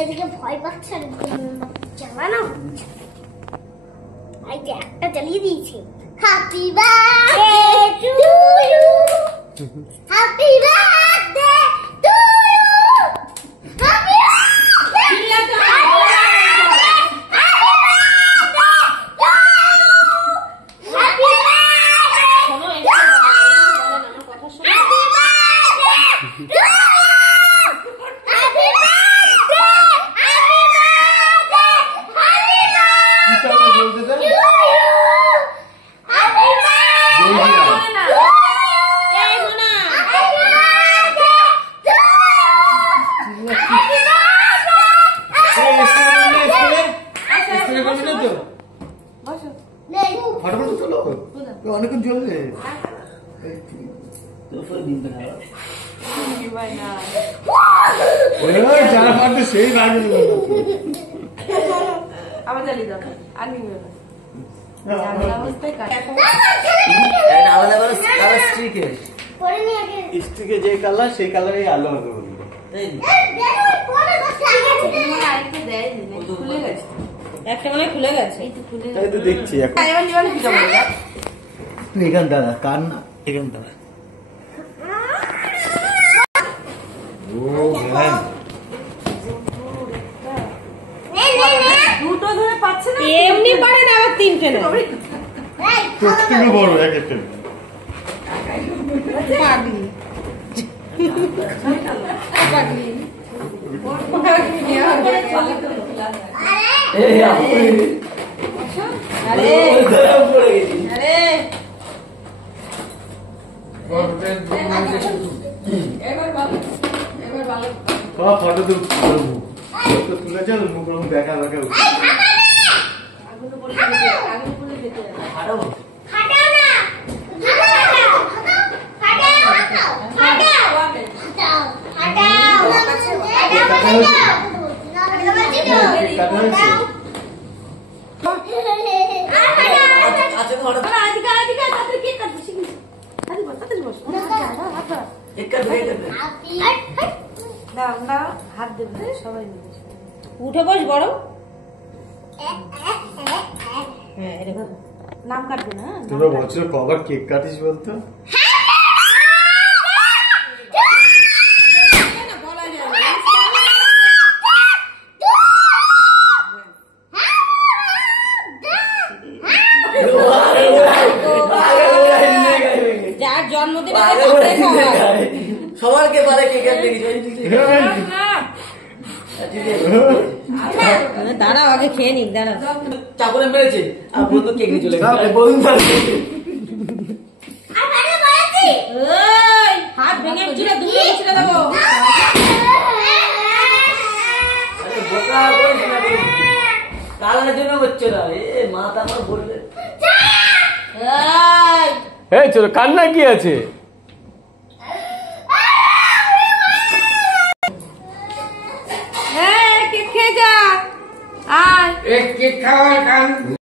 এদিকে ভয় পাচ্ছে আর জ্বালানো এই যে একটা জ্বালিয়ে দিয়েছি happy birthday to you happy birthday to you happy অনেকক্ষণ চলবে যারা পারবে সেই রাগে আবার জ্বালিয়ে দাও আর নিবে স্ত্রীকে যে কালার সেই কালারই আলো হবে বলবো একটা মানে খুলে গেছে তাই তো দেখছি এখন এখান দাদা কার না এখান দাদা দুটো ধরে পাচ্ছে না এমনি পারে না আবার তিনটে না প্রত্যেকে বড় এক একটা ফটো তুলেছে মুখ দেখা দেখা হাত দেবে সবাই উঠে বস বড় হ্যাঁ এরকম নাম কাটবে না তোরা বছর কবার কেক কাটিস বলতো যার জন্মদিন সবাইকে পারে কেক দাঁড়াও আগে খেয়ে নিক দাঁড়াও চাপড়ে মেরেছে আর বন্ধু কেক নিয়ে চলে গেছে হাত ভেঙে ছিঁড়ে দূরে ছিঁড়ে দেবো কালার জন্য হচ্ছে না মাথা আমার বলবে এই চলো কান্না কি আছে কেক খেয়ে যা আয় কেক খাওয়ার